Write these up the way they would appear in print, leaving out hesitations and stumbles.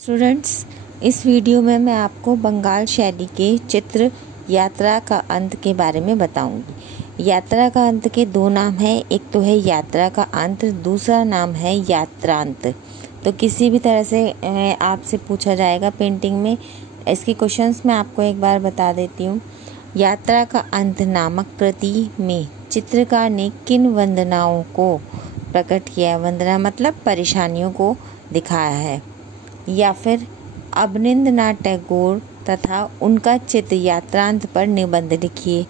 Students, इस video में मैं आपको बंगाल शैली के चित्र यात्रा का अंत के बारे में बताऊंगी। यात्रा का अंत के दो नाम हैं, एक तो है यात्रा का अंत, दूसरा नाम है यात्रांत। तो किसी भी तरह से आपसे पूछा जाएगा पेंटिंग में, इसके क्वेश्चंस मैं आपको एक बार बता देती हूँ। यात्रा का अंत नामक कृति में चित्रकार ने किन वंदनाओं को प्रकट किया? वंदना मतलब परेशानियों को दिखाया है। या फिर अवनींद्रनाथ टैगोर तथा उनका चित्र यात्रांत पर निबंध लिखिए,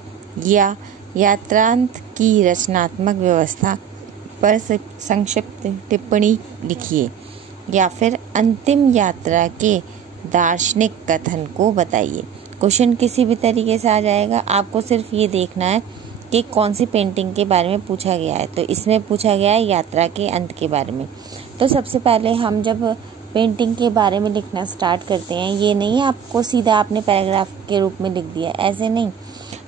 या यात्रांत की रचनात्मक व्यवस्था पर संक्षिप्त टिप्पणी लिखिए, या फिर अंतिम यात्रा के दार्शनिक कथन को बताइए। क्वेश्चन किसी भी तरीके से आ जाएगा, आपको सिर्फ ये देखना है कि कौन सी पेंटिंग के बारे में पूछा गया है। तो इसमें पूछा गया है यात्रा के अंत के बारे में। तो सबसे पहले हम जब पेंटिंग के बारे में लिखना स्टार्ट करते हैं, ये नहीं आपको सीधा आपने पैराग्राफ के रूप में लिख दिया, ऐसे नहीं।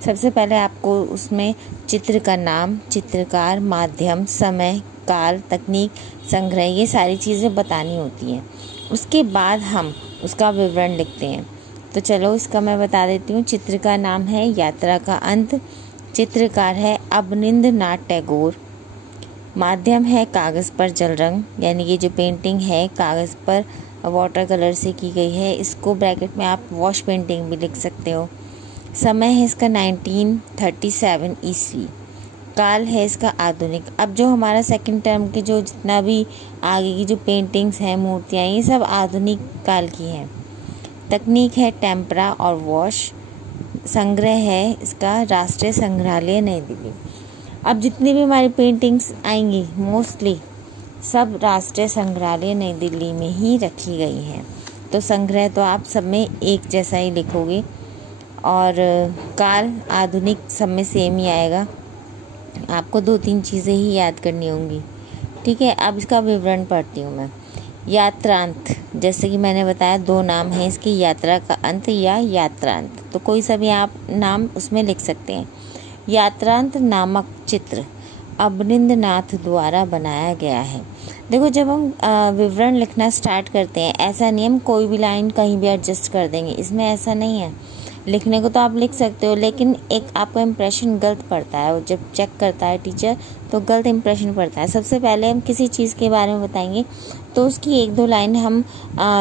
सबसे पहले आपको उसमें चित्र का नाम, चित्रकार, माध्यम, समय, काल, तकनीक, संग्रह, ये सारी चीज़ें बतानी होती हैं। उसके बाद हम उसका विवरण लिखते हैं। तो चलो इसका मैं बता देती हूँ। चित्र का नाम है यात्रा का अंत, चित्रकार है अवनींद्रनाथ टैगोर, माध्यम है कागज़ पर जल रंग, यानी ये जो पेंटिंग है कागज़ पर वाटर कलर से की गई है, इसको ब्रैकेट में आप वॉश पेंटिंग भी लिख सकते हो। समय है इसका 1937 ईस्वी। काल है इसका आधुनिक। अब जो हमारा सेकंड टर्म के जो जितना भी आगे की जो पेंटिंग्स हैं, मूर्तियाँ, ये सब आधुनिक काल की हैं। तकनीक है टेम्परा और वॉश। संग्रह है इसका राष्ट्रीय संग्रहालय नई दिल्ली। अब जितनी भी हमारी पेंटिंग्स आएंगी मोस्टली सब राष्ट्रीय संग्रहालय नई दिल्ली में ही रखी गई हैं। तो संग्रह तो आप सब में एक जैसा ही लिखोगे, और काल आधुनिक सब में सेम ही आएगा। आपको 2-3 चीज़ें ही याद करनी होंगी, ठीक है। अब इसका विवरण पढ़ती हूँ मैं। यात्रांत, जैसे कि मैंने बताया, दो नाम हैं इसके, यात्रा का अंत या यात्रांत। तो कोई सा भी आप नाम उसमें लिख सकते हैं। यात्रांत नामक चित्र अवनींद्रनाथ द्वारा बनाया गया है। देखो, जब हम विवरण लिखना स्टार्ट करते हैं, ऐसा नहीं हम कोई भी लाइन कहीं भी एडजस्ट कर देंगे, इसमें ऐसा नहीं है। लिखने को तो आप लिख सकते हो, लेकिन एक आपका इम्प्रेशन गलत पड़ता है, और जब चेक करता है टीचर तो गलत इम्प्रेशन पड़ता है। सबसे पहले हम किसी चीज़ के बारे में बताएंगे तो उसकी 1-2 लाइन हम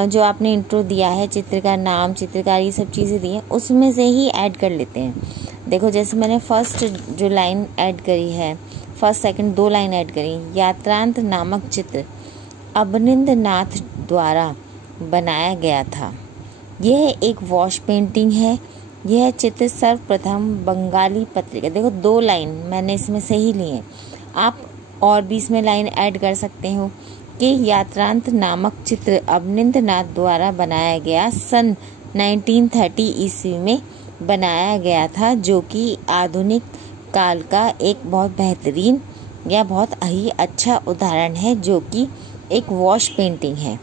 जो आपने इंट्रो दिया है, चित्र का नाम, चित्रकार, ये सब चीज़ें दी हैं, उसमें से ही ऐड कर लेते हैं। देखो, जैसे मैंने फर्स्ट जो लाइन ऐड करी है, फर्स्ट सेकंड 2 लाइन ऐड करी। यात्रांत नामक चित्र अवनींद्रनाथ द्वारा बनाया गया था। यह एक वॉश पेंटिंग है। यह चित्र सर्वप्रथम बंगाली पत्रिका, देखो 2 लाइन मैंने इसमें से ही ली है, आप और भी इसमें लाइन ऐड कर सकते हो कि यात्रांत नामक चित्र अवनींद्रनाथ द्वारा बनाया गया, सन 1930 ईस्वी में बनाया गया था, जो कि आधुनिक काल का एक बहुत बेहतरीन या बहुत ही अच्छा उदाहरण है, जो कि एक वॉश पेंटिंग है।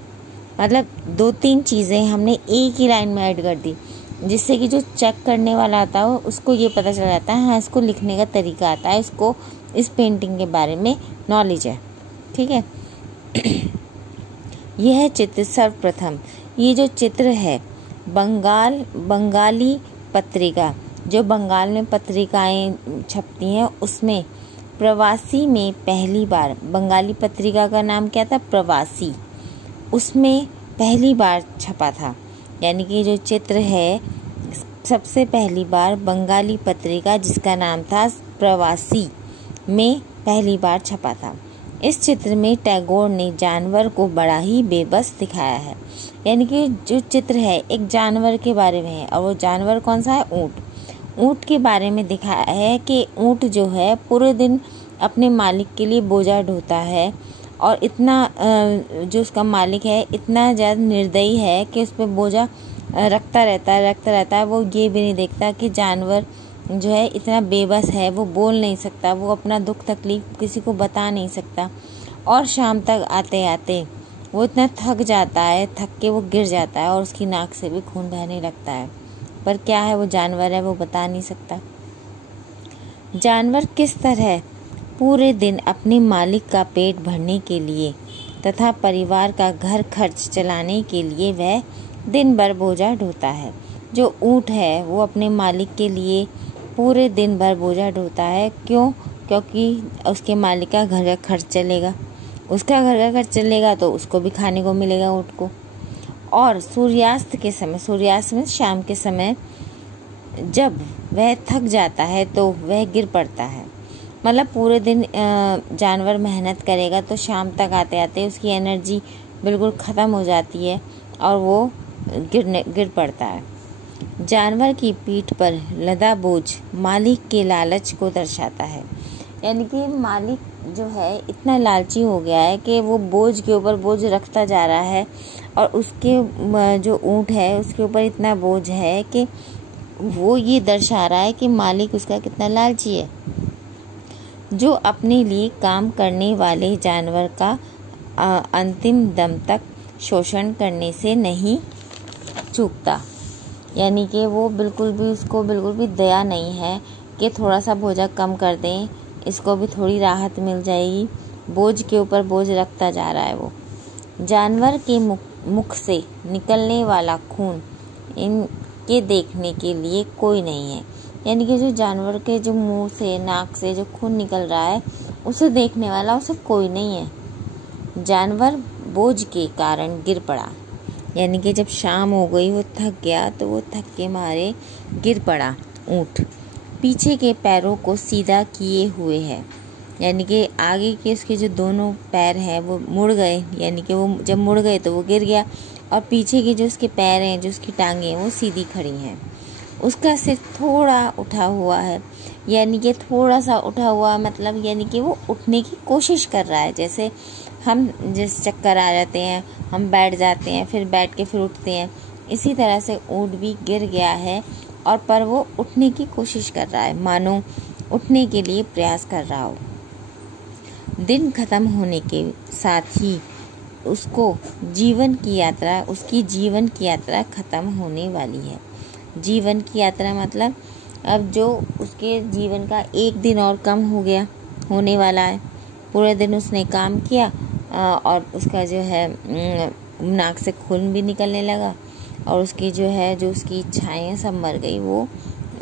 मतलब 2-3 चीज़ें हमने एक ही लाइन में ऐड कर दी, जिससे कि जो चेक करने वाला आता है उसको ये पता चल जाता है, हाँ इसको लिखने का तरीका आता है, इसको इस पेंटिंग के बारे में नॉलेज है, ठीक है। यह चित्र सर्वप्रथम, ये जो चित्र है बंगाली पत्रिका, जो बंगाल में पत्रिकाएं छपती हैं, उसमें प्रवासी में पहली बार, बंगाली पत्रिका का नाम क्या था? प्रवासी, उसमें पहली बार छपा था। यानी कि जो चित्र है सबसे पहली बार बंगाली पत्रिका जिसका नाम था प्रवासी में पहली बार छपा था। इस चित्र में टैगोर ने जानवर को बड़ा ही बेबस दिखाया है। यानी कि जो चित्र है एक जानवर के बारे में है, और वो जानवर कौन सा है? ऊँट। ऊँट के बारे में दिखाया है कि ऊँट जो है पूरे दिन अपने मालिक के लिए बोझा ढोता है, और इतना जो उसका मालिक है इतना ज़्यादा निर्दयी है कि उस पर बोझा रखता रहता है। वो ये भी नहीं देखता कि जानवर जो है इतना बेबस है, वो बोल नहीं सकता, वो अपना दुख तकलीफ किसी को बता नहीं सकता, और शाम तक आते आते वो इतना थक जाता है, थक के वो गिर जाता है, और उसकी नाक से भी खून बहने लगता है। पर क्या है, वो जानवर है, वो बता नहीं सकता। जानवर किस तरह पूरे दिन अपने मालिक का पेट भरने के लिए तथा परिवार का घर खर्च चलाने के लिए वह दिन भर बोझा ढोता है। जो ऊँट है वो अपने मालिक के लिए पूरे दिन भर बोझा ढोता है। क्यों? क्योंकि उसके मालिक का घर का खर्च चलेगा, उसका घर का खर्च चलेगा तो उसको भी खाने को मिलेगा ऊँट को। और सूर्यास्त के समय, सूर्यास्त में शाम के समय, जब वह थक जाता है तो वह गिर पड़ता है। मतलब पूरे दिन जानवर मेहनत करेगा तो शाम तक आते आते उसकी एनर्जी बिल्कुल ख़त्म हो जाती है और वो गिर पड़ता है। जानवर की पीठ पर लदा बोझ मालिक के लालच को दर्शाता है। यानी कि मालिक जो है इतना लालची हो गया है कि वो बोझ के ऊपर बोझ रखता जा रहा है और उसके जो ऊँट है उसके ऊपर इतना बोझ है कि वो ये दर्शा रहा है कि मालिक उसका कितना लालची है। जो अपने लिए काम करने वाले जानवर का अंतिम दम तक शोषण करने से नहीं चूकता। यानी कि वो बिल्कुल भी, उसको बिल्कुल भी दया नहीं है कि थोड़ा सा बोझा कम कर दें, इसको भी थोड़ी राहत मिल जाएगी। बोझ के ऊपर बोझ रखता जा रहा है वो। जानवर के मुख से निकलने वाला खून इनके देखने के लिए कोई नहीं है। यानी कि जो जानवर के जो मुंह से, नाक से जो खून निकल रहा है उसे देखने वाला उसे कोई नहीं है। जानवर बोझ के कारण गिर पड़ा। यानी कि जब शाम हो गई, वो थक गया तो वो थक के मारे गिर पड़ा ऊँट। पीछे के पैरों को सीधा किए हुए है। यानी कि आगे के उसके जो दोनों पैर हैं वो मुड़ गए। यानी कि वो जब मुड़ गए तो वो गिर गया और पीछे के जो उसके पैर हैं, जो उसकी टांगें हैं, वो सीधी खड़ी हैं। उसका सिर थोड़ा उठा हुआ है। यानी कि थोड़ा सा उठा हुआ मतलब यानी कि वो उठने की कोशिश कर रहा है। जैसे हम जिस चक्कर आ जाते हैं, हम बैठ जाते हैं, फिर बैठ के फिर उठते हैं, इसी तरह से ऊँट भी गिर गया है और पर वो उठने की कोशिश कर रहा है, मानो उठने के लिए प्रयास कर रहा हो। दिन खत्म होने के साथ ही उसकी जीवन की यात्रा खत्म होने वाली है। जीवन की यात्रा मतलब अब जो उसके जीवन का एक दिन और कम होने वाला है। पूरे दिन उसने काम किया और उसका जो है नाक से खून भी निकलने लगा और उसकी जो उसकी इच्छाएं सब मर गई। वो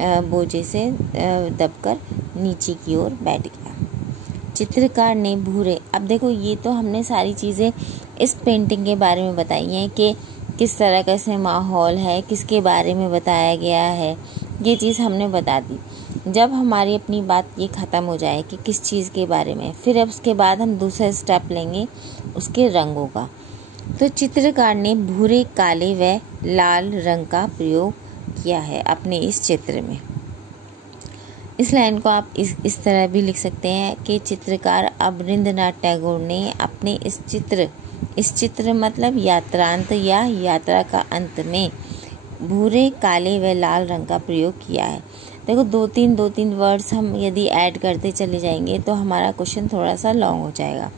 बोझे से दबकर नीचे की ओर बैठ गया। चित्रकार ने भूरे, अब देखो ये तो हमने सारी चीज़ें इस पेंटिंग के बारे में बताई हैं कि किस तरह का इसमें माहौल है, किसके बारे में बताया गया है, ये चीज़ हमने बता दी। जब हमारी अपनी बात ये ख़त्म हो जाए कि किस चीज़ के बारे में, फिर अब उसके बाद हम दूसरा स्टेप लेंगे उसके रंगों का। तो चित्रकार ने भूरे, काले व लाल रंग का प्रयोग किया है अपने इस चित्र में। इस लाइन को आप इस तरह भी लिख सकते हैं कि चित्रकार अवनींद्रनाथ टैगोर ने अपने इस चित्र मतलब यात्रांत या यात्रा का अंत में भूरे, काले व लाल रंग का प्रयोग किया है। देखो दो तीन वर्ड्स हम यदि ऐड करते चले जाएंगे तो हमारा क्वेश्चन थोड़ा सा लॉन्ग हो जाएगा।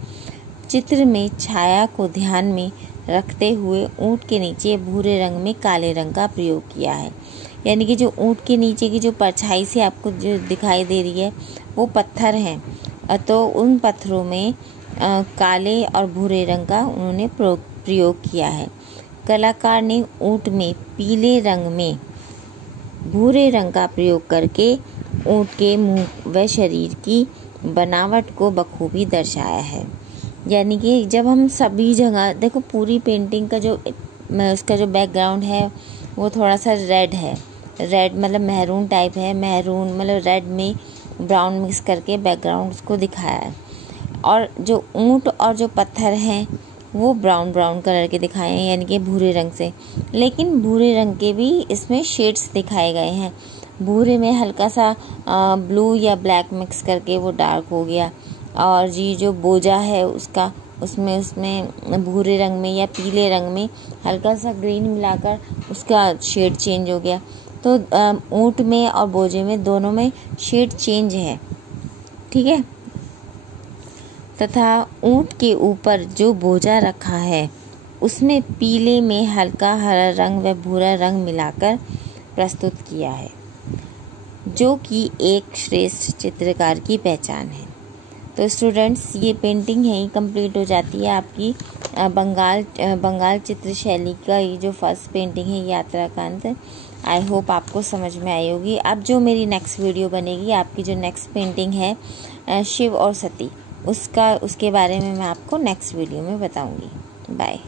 चित्र में छाया को ध्यान में रखते हुए ऊँट के नीचे भूरे रंग में काले रंग का प्रयोग किया है। यानी कि जो ऊँट के नीचे की जो परछाई से आपको जो दिखाई दे रही है वो पत्थर हैं, तो उन पत्थरों में काले और भूरे रंग का उन्होंने प्रयोग किया है। कलाकार ने ऊँट में पीले रंग में भूरे रंग का प्रयोग करके ऊँट के मुंह व शरीर की बनावट को बखूबी दर्शाया है। यानी कि जब हम सभी जगह देखो, पूरी पेंटिंग का उसका जो बैकग्राउंड है वो थोड़ा सा रेड है। रेड मतलब मेहरून टाइप है, मेहरून मतलब रेड में ब्राउन मिक्स करके बैकग्राउंड उसको दिखाया है। और जो ऊँट और जो पत्थर हैं वो ब्राउन कलर के दिखाए हैं, यानी कि भूरे रंग से। लेकिन भूरे रंग के भी इसमें शेड्स दिखाए गए हैं। भूरे में हल्का सा ब्लू या ब्लैक मिक्स करके वो डार्क हो गया, और जी जो बोझा है उसमें भूरे रंग में या पीले रंग में हल्का सा ग्रीन मिलाकर उसका शेड चेंज हो गया। तो ऊँट में और बोझे में दोनों में शेड चेंज है, ठीक है। तथा ऊँट के ऊपर जो बोझा रखा है उसमें पीले में हल्का हरा रंग व भूरा रंग मिलाकर प्रस्तुत किया है, जो कि एक श्रेष्ठ चित्रकार की पहचान है। तो स्टूडेंट्स ये पेंटिंग है ही कंप्लीट हो जाती है आपकी बंगाल चित्र शैली का ये जो फर्स्ट पेंटिंग है यात्रा का अंत। आई होप आपको समझ में आई होगी। अब जो मेरी नेक्स्ट वीडियो बनेगी, आपकी जो नेक्स्ट पेंटिंग है शिव और सती, उसके बारे में मैं आपको नेक्स्ट वीडियो में बताऊंगी। बाय।